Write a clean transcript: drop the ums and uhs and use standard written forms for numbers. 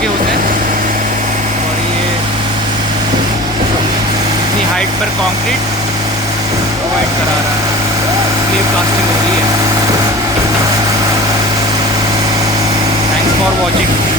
के होते हैं। और ये इतनी हाइट पर कंक्रीट प्रोवाइड करा रहा है, इसलिए प्लास्टिक हो रही है। Thanks for watching.